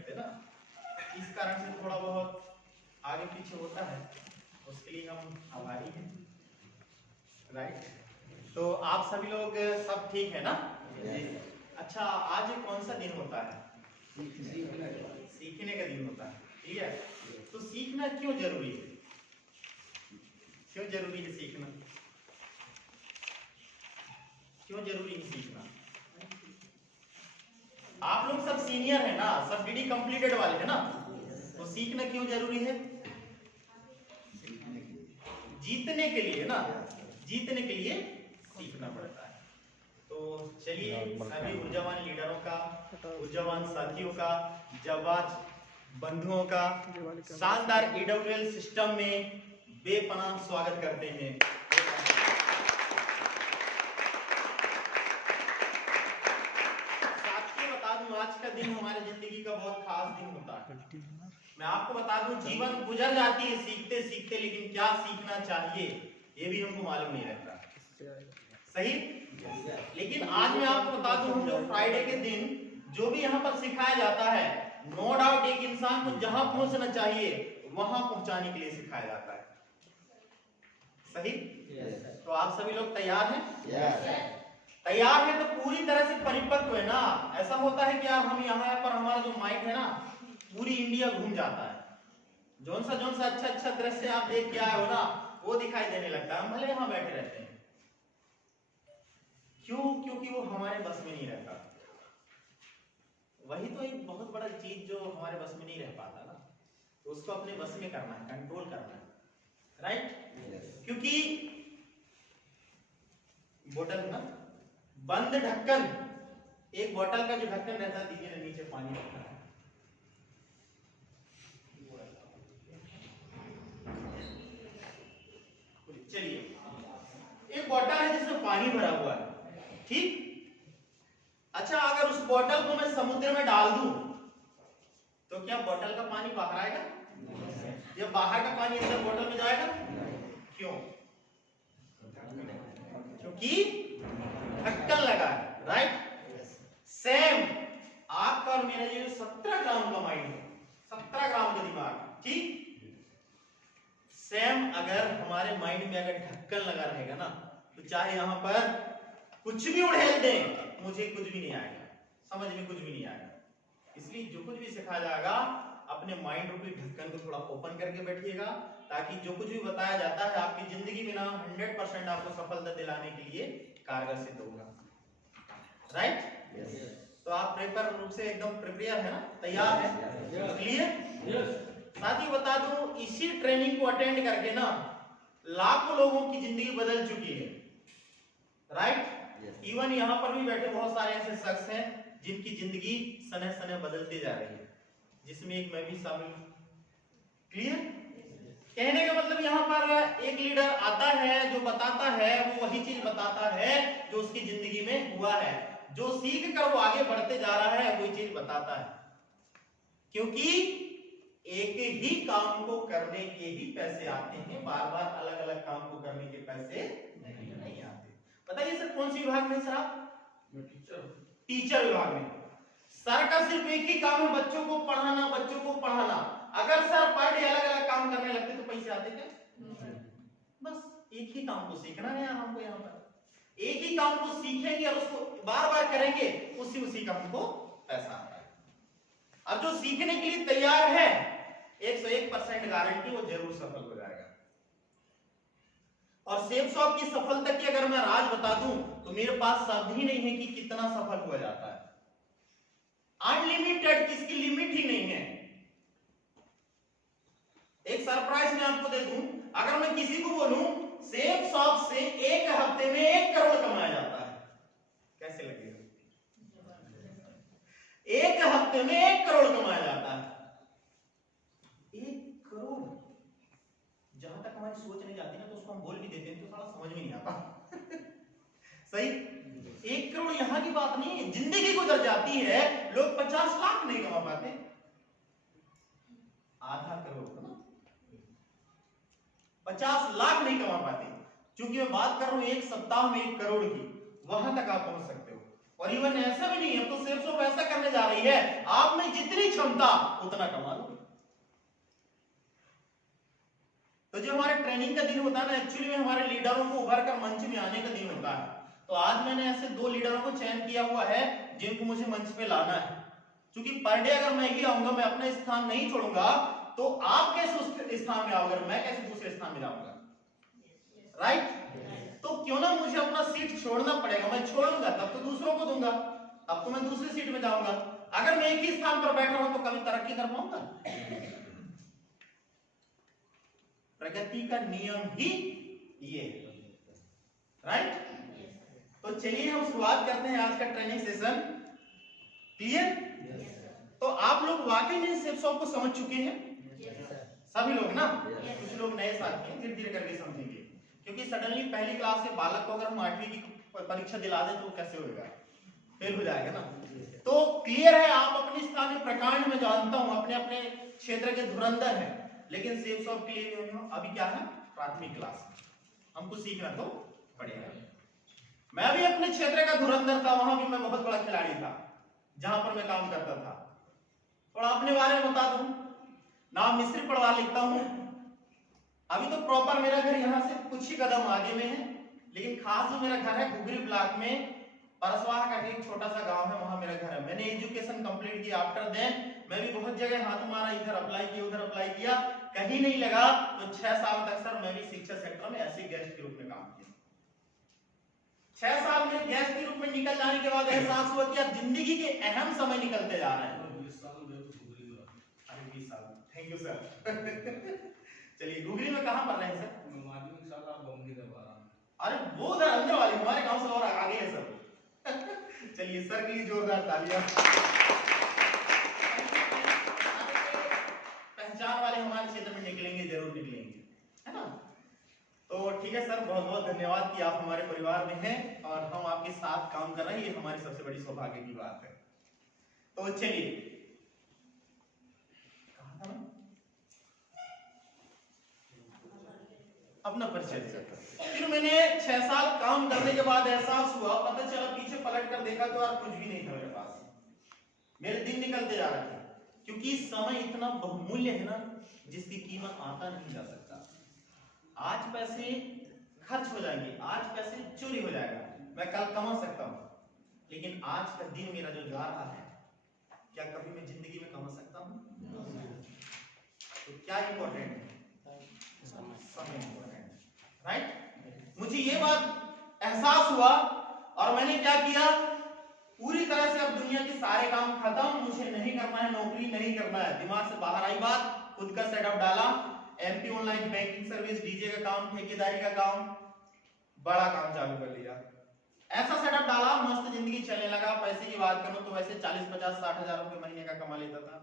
सकते ना, इस कारण से थोड़ा बहुत आगे पीछे होता है, उसके लिए हम आभारी हैं। राइट, तो आप सभी लोग सब ठीक है ना? अच्छा, आज कौन सा दिन होता है? सीखने का दिन होता है, ठीक है। तो सीखना क्यों जरूरी है? क्यों जरूरी है सीखना? क्यों जरूरी है सीखना? आप लोग सब सीनियर है ना, सब डिग्री कंप्लीटेड वाले है ना, तो सीखना क्यों जरूरी है? जीतने के लिए ना, जीतने के लिए सीखना पड़ता है। तो चलिए सभी ऊर्जावान लीडरों का, ऊर्जावान साथियों का, जाबाज बंधुओं का शानदार EWL सिस्टम में बेपनाह स्वागत करते हैं। साथियों, बता दूं आज का दिन हमारी जिंदगी का बहुत खास दिन होता है। मैं आपको बता दूं, जीवन गुजर जाती है सीखते सीखते, लेकिन क्या सीखना चाहिए ये भी हमको मालूम नहीं रहता। सही? लेकिन आज मैं आपको बता दूं, हम जो फ्राइडे के दिन जो भी यहाँ पर सिखाया जाता है, नो डाउट एक इंसान को जहां पहुंचना चाहिए वहां पहुंचाने के लिए सिखाया जाता है। सही? तो आप सभी लोग तैयार हैं? तैयार है तो पूरी तरह से परिपक्व है ना। ऐसा होता है कि यार हम यहाँ पर हमारा जो माइंड है ना, पूरी इंडिया घूम जाता है। जोन सा अच्छा दृश्य आप देख के आए हो ना, वो दिखाई देने लगता है, हम भले यहाँ बैठे रहते हैं। क्यों? क्योंकि वो हमारे बस में नहीं रहता। वही तो एक बहुत बड़ा चीज जो हमारे बस में नहीं रह पाता ना, तो उसको अपने बस में करना है, कंट्रोल करना है। राइट? क्योंकि बोतल ना बंद ढक्कन, एक बोतल का जो ढक्कन रहता है, दीजिए ना नीचे पानी रखा है, चलिए एक बोतल है जिसमें पानी भरा हुआ है, ठीक। अच्छा, अगर उस बोतल को मैं समुद्र में डाल दूं तो क्या बोतल का पानी बाहर आएगा? जब बाहर का पानी अंदर बोतल में जाएगा, क्यों? क्योंकि ढक्कन लगा है। राइट? सेम आपका और मेरा ये 17 ग्राम का माइंड है, 17 ग्राम का दिमाग, ठीक। सेम अगर हमारे माइंड में अगर ढक्कन लगा रहेगा ना, तो चाहे यहां पर कुछ भी उड़ेल दें, मुझे कुछ भी नहीं आएगा, समझ में कुछ भी नहीं आएगा। इसलिए जो कुछ भी सिखाया जाएगा, अपने माइंड रूपी ढक्कन को थोड़ा ओपन करके बैठिएगा, ताकि जो कुछ भी बताया जाता है आपकी जिंदगी में ना 100% आपको सफलता दिलाने के लिए कारगर सिद्ध होगा। राइट? तो आप पेपर रूप से एकदम प्रिपेयर है ना, तैयार है? क्लियर? साथ ही बता दूं, इसी ट्रेनिंग को अटेंड करके ना लाखों लोगों की जिंदगी बदल चुकी है। राइट? इवन यहाँ पर भी बैठे बहुत सारे ऐसे शख्स हैं जिनकी जिंदगी सने सने बदलती जा रही है, जिसमें एक मैं भी शामिल। क्लियर? कहने का मतलब यहाँ पर एक लीडर आता है जो बताता है, वो वही चीज बताता है जो उसकी जिंदगी में हुआ है, जो सीख कर वो आगे बढ़ते जा रहा है, वही चीज बताता है। क्योंकि एक ही काम को करने के ही पैसे आते हैं, बार बार अलग अलग काम को करने के पैसे नहीं आते। बताइए सर, कौन सी विभाग में सर आप? टीचर विभाग में। सर का सिर्फ एक ही काम है, बच्चों को पढ़ाना, बच्चों को पढ़ाना। अगर सर पर डे अलग अलग काम करने लगते तो पैसे आते क्या? बस एक ही काम को सीखना है हमको, यहाँ पर एक ही काम को सीखेंगे और उसको बार बार करेंगे, उसी का हमको पैसा आता है। अब जो सीखने के लिए तैयार है, 101% गारंटी वो जरूर सफल हो जाएगा। और सेफ शॉप की सफलता की अगर मैं राज बता दूं, तो मेरे पास शब्द ही नहीं है कि कितना सफल हुआ जाता है। अनलिमिटेड, किसकी लिमिट ही नहीं है। एक सरप्राइज मैं आपको दे दूं, अगर मैं किसी को बोलूं सेफ शॉप से एक हफ्ते में 1 करोड़ कमाया जाता है, कैसे लगेगा? 1 हफ्ते में 1 करोड़ कमाया जाता है। 1 करोड़ जहां तक हमारी सोच नहीं जाती ना, तो उसको हम बोल भी देते हैं तो साला समझ में नहीं आता। सही? 1 करोड़ यहां की बात नहीं है, जिंदगी गुजर जाती है, लोग 50 लाख नहीं कमा पाते, आधा करोड़ ना, 50 लाख नहीं कमा पाते। क्योंकि मैं बात कर रहा हूं एक सप्ताह में 1 करोड़ की, वहां तक आप पहुंच सकते हो। और इवन ऐसा भी नहीं है, तो सेल्स ऑफ ऐसा करने जा रही है, आप में जितनी क्षमता उतना कमा लो। तो जो हमारे ट्रेनिंग का दिन होता है ना, एक्चुअली में हमारे लीडरों को उभर कर मंच में आने का दिन होता है। तो आज मैंने ऐसे 2 लीडरों को चयन किया हुआ है जिनको मुझे मंच पे लाना है। क्योंकि पर डे अगर मैं ही आऊंगा, मैं अपना स्थान नहीं छोड़ूंगा, तो आप कैसे उस स्थान में आओगे, मैं कैसे दूसरे स्थान में जाऊंगा, राइट? तो क्यों ना मुझे अपना सीट छोड़ना पड़ेगा, मैं छोड़ूंगा तब तो दूसरों को दूंगा, अब तो मैं दूसरी सीट में जाऊंगा। अगर मैं एक ही स्थान पर बैठा हूं तो कभी तरक्की कर पाऊंगा? प्रगति का नियम ही ये है, राइट? तो चलिए हम शुरुआत करते हैं आज का ट्रेनिंग सेशन। क्लियर? तो आप लोग वाकई में सेल्स ऑफ को समझ चुके हैं? सभी लोग ना? कुछ लोग नए साथी हैं, धीरे धीरे करके समझेंगे, क्योंकि सडनली पहली क्लास के बालक को अगर हम 8वीं की परीक्षा दिला दें तो कैसे होगा, फेल हो जाएगा ना। तो क्लियर है, आप अपनी स्थानीय प्रकांड में जानता हूं अपने अपने क्षेत्र के धुरंधर हैं, लेकिन सेल्स ऑफ के लिए अभी क्या है, प्राथमिक क्लास, हमको सीखना तो पड़ेगा। मैं भी अपने क्षेत्र का धुरंधर था, वहां भी मैं बहुत बड़ा खिलाड़ी था जहां पर मैं काम करता था। थोड़ा अपने बारे में बता दूं, नाम मिस्त्री पड़वा लिखता हूं। अभी तो प्रॉपर मेरा घर यहाँ से कुछ ही कदम आगे में है, लेकिन खास जो मेरा घर है घुघरी ब्लॉक में परसवाह करके एक छोटा सा गांव है, वहां मेरा घर है। मैंने एजुकेशन कंप्लीट किया। आफ्टर देन मैं भी बहुत जगह हाथ मारा, इधर अप्लाई किया उधर अप्लाई किया, कहीं नहीं लगा। तो 6 साल तक सर मैं भी शिक्षा सेक्टर में ऐसे गेस्ट के रूप में काम किया। 6 साल में गेस्ट के रूप में निकल जाने के बाद एहसास हुआ कि अब जिंदगी के अहम समय निकलते जा रहे हैं। अरे 20 साल, थैंक यू सर। चलिए, घुघरी में कहां पढ़ रहे हैं सर? अरे वो उधर अंदर वाली, हमारे गांव से और आगे है सर। चलिए सर के लिए जोरदार तालियां। पहचान वाले हमारे क्षेत्र में निकलेंगे, जरूर निकलेंगे, है ना? तो ठीक है सर, बहुत बहुत धन्यवाद कि आप हमारे परिवार में हैं और हम आपके साथ काम कर रहे हैं, ये हमारी सबसे बड़ी सौभाग्य की बात है। तो चलिए, अपना परिचय। फिर मैंने 6 साल काम करने के बाद एहसास हुआ, पता चला पीछे पलट कर देखा तो यार कुछ भी नहीं था मेरे पास। मेरे दिन निकलते जा रहे थे, क्योंकि समय इतना बहुमूल्य है ना, जिसकी कीमत आंका नहीं जा सकता। आज पैसे खर्च हो जाएंगे, आज पैसे चोरी हो जाएगा, मैं कल कमा सकता हूं, लेकिन आज का दिन मेरा जो जा रहा है, क्या कभी मैं जिंदगी में कमा सकता हूं? तो क्या इंपॉर्टेंट है? समय इंपॉर्टेंट, राइट? मुझे ये बात एहसास हुआ और मैंने क्या किया, पूरी तरह से अब दुनिया के सारे काम खत्म, मुझे नहीं करना है, नौकरी नहीं करना है। दिमाग से बाहर आई बात, खुद का सेटअप डाला, MP online banking service, DJ का काम, ठेकेदारी का काम, बड़ा काम चालू कर लिया। ऐसा सेटअप डाला, मस्त जिंदगी चलने लगा। पैसे की बात करूं तो वैसे 40-50-60 हजार रुपए महीने का कमा लेता था,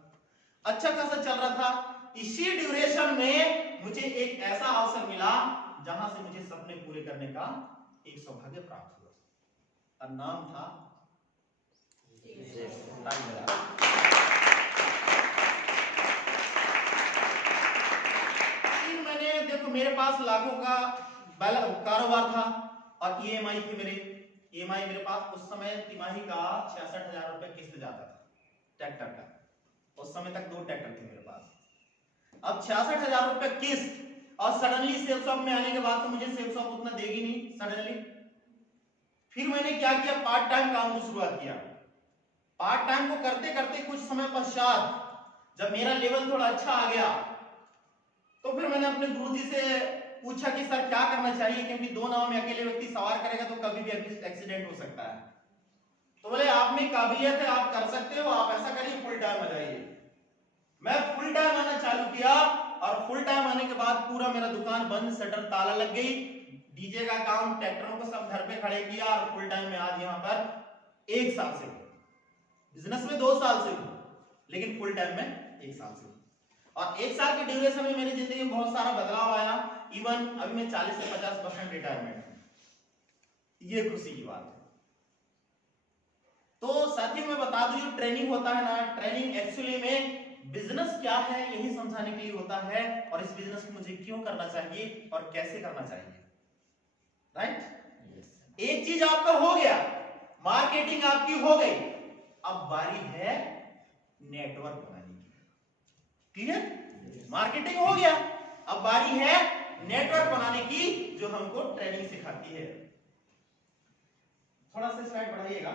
अच्छा खासा चल रहा था। इसी ड्यूरेशन में मुझे एक ऐसा अवसर मिला जहां से मुझे सपने पूरे करने का एक सौभाग्य प्राप्त हुआ, और नाम था मैंने, देखो मेरे पास लाखों का कारोबार था और ईएमआई थे मेरे। ईएमआई मेरे पास उस समय तिमाही का 66,000 रुपए किस्त जाता था ट्रैक्टर का। उस समय तक 2 ट्रैक्टर थे मेरे पास। अब 66,000 रुपए किस्त, और सडनली सेल्स ऑफ में आने के बाद तो मुझे सेल्स ऑफ उतना देगी नहीं सडनली। फिर मैंने क्या किया, पार्ट टाइम काम को शुरुआत किया। पार्ट टाइम को करते करते कुछ समय पश्चात जब मेरा लेवल थोड़ा अच्छा आ गया, तो फिर मैंने अपने गुरुजी से पूछा कि सर क्या करना चाहिए, क्योंकि 2 नाव में अकेले व्यक्ति सवार करेगा तो कभी भी एक्सीडेंट हो सकता है। तो बोले आप में काबिलियत है, आप कर सकते हो, आप ऐसा करिए, फुल टाइम आ जाइए। मैं फुल टाइम आना चालू किया, और फुल टाइम आने के बाद पूरा मेरा दुकान बंद, शटर ताला लग गई, डीजे का काम, ट्रैक्टरों को सब घर पे खड़े किया, और फुल टाइम में आज यहाँ पर 1 साल से हूँ। बिजनेस में 2 साल से हूँ, लेकिन फुल टाइम में 1 साल से हूँ। और 1 साल के ड्यूरेशन में मेरी जिंदगी में बहुत सारा बदलाव आया। इवन अभी मैं 40 से 50% रिटायरमेंट हूँ, ये खुशी की बात है। तो साथियों मैं बता दूं, ये ट्रेनिंग होता है ना, ट्रेनिंग एक्चुअली में बिजनेस क्या है यही समझाने के लिए होता है, और इस बिजनेस को मुझे क्यों करना चाहिए और कैसे करना चाहिए, राइट? एक चीज आपका हो गया, मार्केटिंग आपकी हो गई, अब बारी है नेटवर्क बनाने की। क्लियर? मार्केटिंग हो गया, अब बारी है नेटवर्क बनाने की, जो हमको ट्रेनिंग सिखाती है। थोड़ा सा स्लाइड बढ़ाइएगा।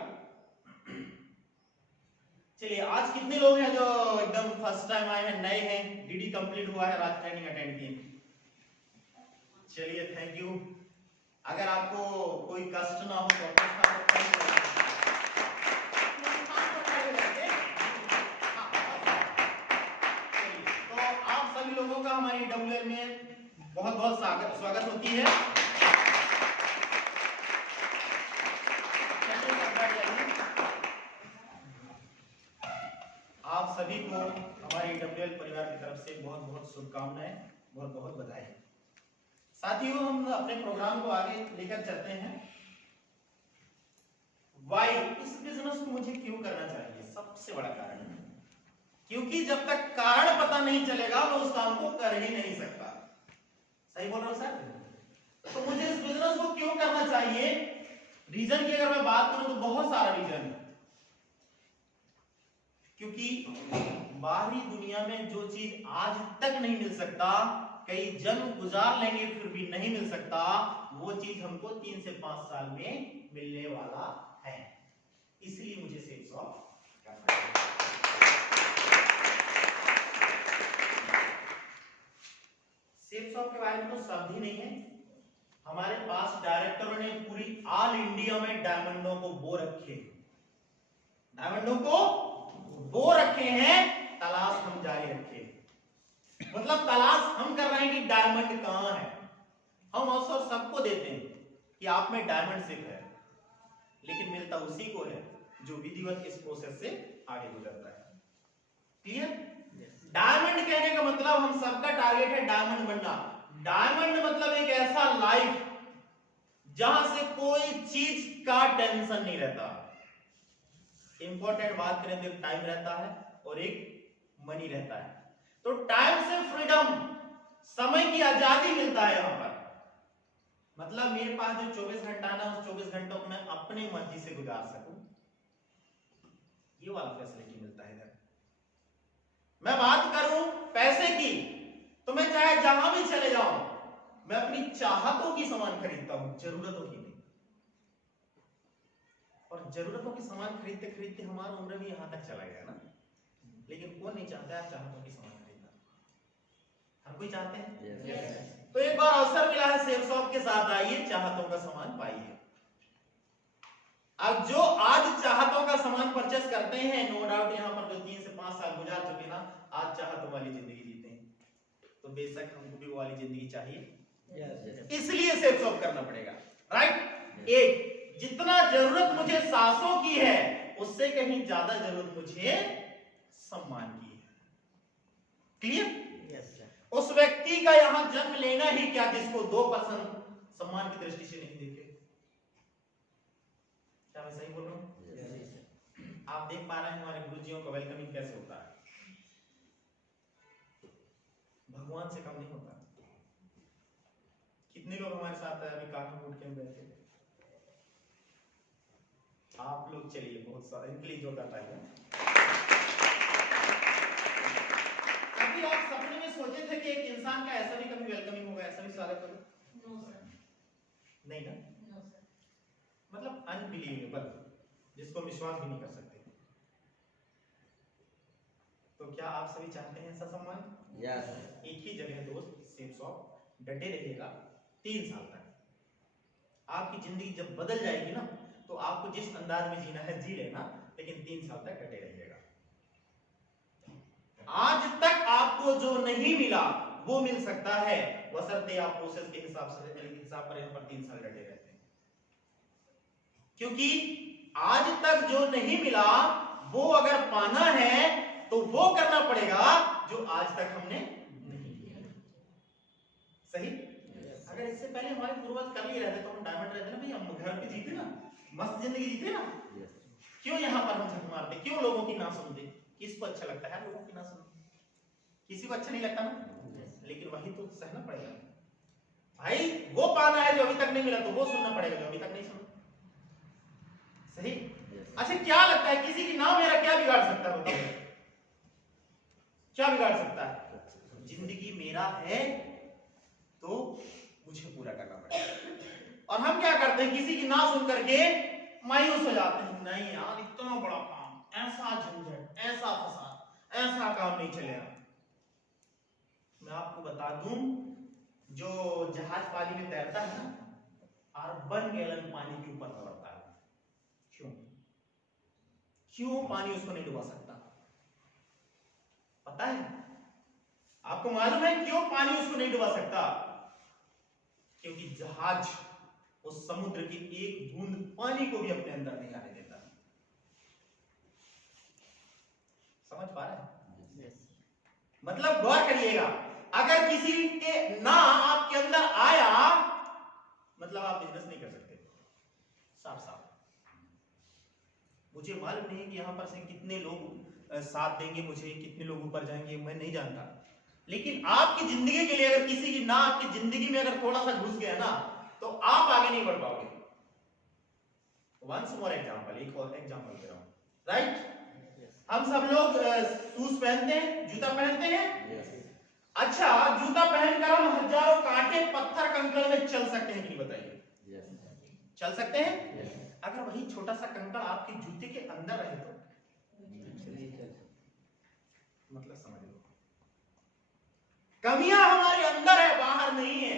चलिए, आज कितने लोग हैं जो एकदम फर्स्ट टाइम आए हैं, नए हैं, डीडी कंप्लीट हुआ है, आज ट्रेनिंग अटेंड किए? चलिए, थैंक यू। अगर आपको कोई कष्ट ना हो तो आप सभी लोगों का हमारी डब्ल्यूएल में बहुत बहुत स्वागत होती है। आप सभी को हमारे डब्ल्यूएल परिवार की तरफ से बहुत बहुत शुभकामनाएं, बहुत बहुत बधाई। साथियों, हम अपने प्रोग्राम को आगे लेकर चलते हैं। वाई, इस बिजनेस को मुझे क्यों करना चाहिए? सबसे बड़ा कारण, क्योंकि जब तक कारण पता नहीं चलेगा मैं उस काम को कर ही नहीं सकता। सही बोल रहा हूं सर? तो मुझे इस बिजनेस को क्यों करना चाहिए? रीजन की अगर मैं बात करूं तो बहुत सारा रीजन है। क्योंकि बाहरी दुनिया में जो चीज आज तक नहीं मिल सकता, कई जन्म गुजार लेंगे फिर भी नहीं मिल सकता, वो चीज हमको 3 से 5 साल में मिलने वाला है। इसलिए मुझे सेल्स करना है। सेल्स के बारे में तो शब्द ही नहीं है। हमारे पास डायरेक्टरों ने पूरी ऑल इंडिया में डायमंडों को बो रखे, डायमंडों को बो रखे हैं, तलाश हम जारी रखे। मतलब तलाश हम कर रहे हैं कि डायमंड कहां है। हम अवसर सबको देते हैं कि आप में डायमंड सिप है, लेकिन मिलता उसी को है जो विधिवत इस प्रोसेस से आगे गुजरता है। क्लियर? डायमंड कहने का मतलब हम सबका टारगेट है डायमंड बनना। डायमंड मतलब एक ऐसा लाइफ जहां से कोई चीज का टेंशन नहीं रहता। इंपॉर्टेंट बात करें तो एक टाइम रहता है और एक मनी रहता है। तो टाइम से फ्रीडम, समय की आजादी मिलता है यहां पर। मतलब मेरे पास जो 24 घंटा ना, उस 24 घंटों को मैं अपनी मर्जी से गुजार सकूं, ये वाला फैसिलिटी मिलता है इधर। मैं बात करूं पैसे की, तो मैं चाहे जहां भी चले जाऊं, मैं अपनी चाहतों की सामान खरीदता हूं, जरूरतों की नहीं। और जरूरतों के सामान खरीदते खरीदते हमारा उम्र भी यहां तक चला गया ना। लेकिन कौन नहीं चाहता है चाहतों की सामान खरीदना? हर कोई चाहते हैं। yes. तो एक बार अवसर मिला है सेल्स शॉप के साथ, आइए चाहतों का सामान पाइए। अब जो आज चाहतों का सामान परचेस करते हैं, नो डाउट यहाँ पर जो 3 से 5 साल गुजार चुके ना, आज चाहतों वाली जिंदगी जीते हैं। तो बेशक हमको भी वो वाली जिंदगी चाहिए, इसलिए सेल्स शॉप करना पड़ेगा। राइट? एक, जितना जरूरत मुझे सांसों की है, उससे कहीं ज्यादा जरूरत मुझे सम्मान की है। क्लियर? उस व्यक्ति का यहां जन्म लेना ही क्या जिसको 2% सम्मान की दृष्टि से नहीं देखे। क्या मैं सही बोल रहा हूं? आप देख पा रहे हैं हमारे गुरुजियों का वेलकमिंग कैसे होता है। भगवान से कम नहीं होता। कितने लोग हमारे साथ अभी काफी उठ के बैठे? आप लोग चलिए, बहुत सारे, इनके लिए जोरदार तालियां। कभी आप सपने में सोचे थे कि एक इंसान का ऐसा भी कभी वेलकमिंग होगा, ऐसा भी स्वागत होगा? No sir. नहीं ना? No sir. मतलब अनबिलीवेबल, जिसको विश्वास भी नहीं कर सकते। तो क्या आप सभी चाहते हैं ऐसा सम्मान? यस। एक ही जगह दोस्त, सेल्स शॉप, डटे रहिएगा 3 साल तक। आपकी जिंदगी जब बदल जाएगी ना, तो आपको जिस अंदाज में जीना है जी लेना, लेकिन 3 साल तक डटे रहिएगा। आज तक आपको जो नहीं मिला वो मिल सकता है, बशर्ते आप प्रोसेस के हिसाब पर यहाँ पर 3 साल डटे रहते हैं। क्योंकि आज तक जो नहीं मिला वो अगर पाना है तो वो करना पड़ेगा जो आज तक हमने नहीं किया। सही? अगर इससे पहले हमारे पूर्वज कर लिए रहते तो हम डायमंड रहते ना भैया, हम घर पे जीते ना, मस्त जिंदगी जीते ना। क्यों यहाँ पर हम झक मारते? क्यों लोगों की ना सुनते? किसको अच्छा लगता है लोगों की ना सुनते? किसी को अच्छा नहीं लगता ना। लेकिन वही तो सहना पड़ेगा भाई। वो पाना है जो अभी तक नहीं मिला, तो वो सुनना पड़ेगा जो अभी तक नहीं सुना। सही। अच्छा क्या लगता है किसी की नाव मेरा क्या बिगाड़ सकता है, बताओ क्या बिगाड़ सकता है? जिंदगी मेरा है तो मुझे पूरा करना पड़ेगा। और हम क्या करते हैं, किसी की ना सुन करके मायूस हो जाते हैं, नहीं यार इतना बड़ा काम, ऐसा झंझट, ऐसा फसाद, ऐसा काम नहीं चलेगा। मैं आपको बता दूं, जो जहाज पानी में तैरता है ना, 1 गैलन पानी के ऊपर तैरता है। क्यों पानी उसको नहीं डुबा सकता? पता है आपको? मालूम है क्यों पानी उसको नहीं डुबा सकता? क्योंकि जहाज उस समुद्र की एक बूंद पानी को भी अपने अंदर नहीं आने देता। समझ पा रहे हैं? मतलब गौर करिएगा, अगर किसी के ना आपके अंदर आया मतलब आप बिजनेस नहीं कर सकते। साफ साफ। मुझे मालूम नहीं कि यहां पर से कितने लोग साथ देंगे मुझे, कितने लोग ऊपर जाएंगे, मैं नहीं जानता। लेकिन आपकी जिंदगी के लिए अगर किसी की ना आपकी जिंदगी में अगर थोड़ा सा घुस गया ना, तो आप आगे नहीं बढ़ पाओगे। वंस मोर एग्जांपल, एक और एग्जांपल दे रहा हूं, राइट? हम सब लोग शूज पहनते हैं, जूता पहनते हैं। अच्छा, जूता पहनकर हम हजारों कांटे पत्थर कंकड़ में चल सकते हैं कि नहीं, बताइए? चल सकते हैं। अगर वही छोटा सा कंकड़ आपके जूते के अंदर रहे तो मतलब समझ लो, कमियां हमारे अंदर है, बाहर नहीं है।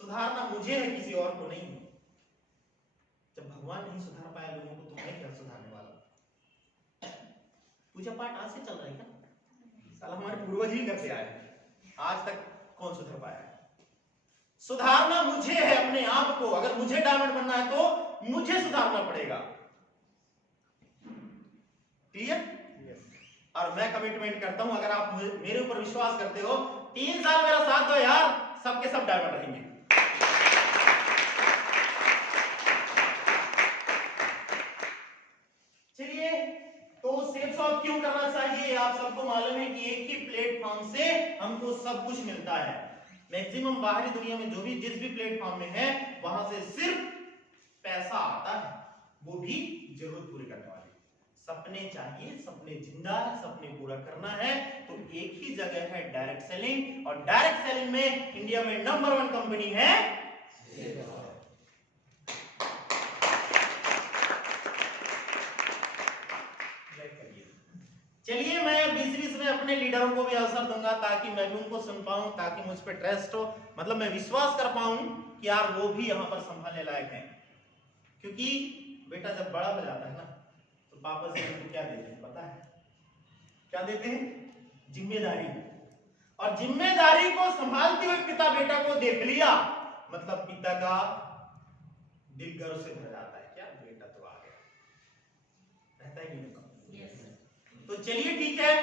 सुधारना मुझे है, किसी और को नहीं। जब भगवान नहीं सुधार पाया लोगों को, तो मैं क्या सुधारने वाला? पूजा पाठ आज से चल रहा है क्या? साला हमारे पूर्वज ही करते आए, आज तक कौन सुधर पाया है? सुधारना मुझे है अपने आप को। अगर मुझे डायमंड बनना है तो मुझे सुधारना पड़ेगा। क्लियर? और मैं कमिटमेंट करता हूं, अगर आप मेरे ऊपर विश्वास करते हो, 3 साल मेरा साथ दो यार, सबके सब डायमंड रहेंगे। चलिए, तो सेफ शॉप क्यों करना चाहिए? आप सबको मालूम है कि एक ही प्लेटफॉर्म से हमको सब कुछ मिलता है। मैक्सिमम बाहरी दुनिया में जो भी जिस भी प्लेटफॉर्म में है, वहां से सिर्फ पैसा आता है, वो भी जरूरत पूरी करने वाली। सपने चाहिए, सपने जिंदा है, सपने पूरा करना है, तो एक ही जगह है, डायरेक्ट सेलिंग। और डायरेक्ट सेलिंग में इंडिया में नंबर 1 कंपनी है। चलिए, मैं बीच-बीच में अपने लीडरों को भी अवसर दूंगा ताकि मैं भी उनको सुन पाऊं, ताकि मुझ पर ट्रस्ट हो, मतलब मैं विश्वास कर पाऊं कि यार वो भी यहां पर संभालने लायक हैं। क्योंकि बेटा जब बड़ा हो जाता है ना, तो पापा से उनको क्या देते हैं पता है? क्या देते हैं? जिम्मेदारी। और जिम्मेदारी को संभालते हुए पिता बेटा को देख लिया, मतलब पिता का दिल गर्व से भर जाता है, क्या बेटा तो आ गया, रहता है कि नहीं? तो चलिए ठीक है,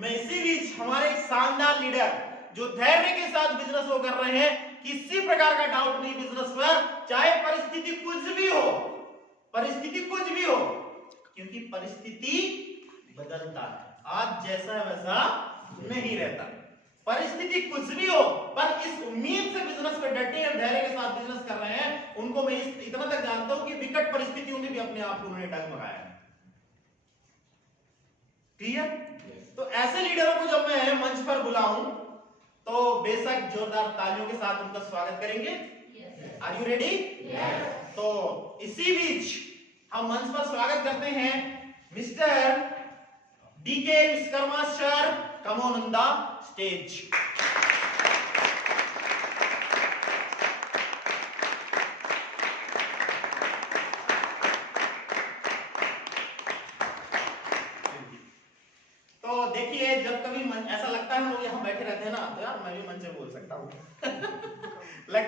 मैं इसी बीच हमारे शानदार लीडर जो धैर्य के साथ बिजनेस वो कर रहे हैं, किसी प्रकार का डाउट नहीं बिजनेस पर, चाहे परिस्थिति कुछ भी हो, परिस्थिति कुछ भी हो, क्योंकि परिस्थिति बदलता है, आज जैसा है वैसा नहीं रहता। परिस्थिति कुछ भी हो, पर इस उम्मीद से बिजनेस पे डटे और धैर्य के साथ बिजनेस कर रहे हैं, उनको मैं इतना तक जानता हूं कि विकट परिस्थितियों में भी अपने आप को उन्होंने डगमगाया है। क्लियर? तो ऐसे लीडरों को जब मैं मंच पर बुलाऊं, तो बेशक जोरदार तालियों के साथ उनका स्वागत करेंगे। Are you ready? तो इसी बीच हम मंच पर स्वागत करते हैं mister DK Vishwakarma sir, come on the stage. तो देखिए, जब कभी ऐसा लगता है हम लोग यहाँ बैठे रहते हैं ना, तो यार मैं भी मंच से बोल सकता हूँ लगता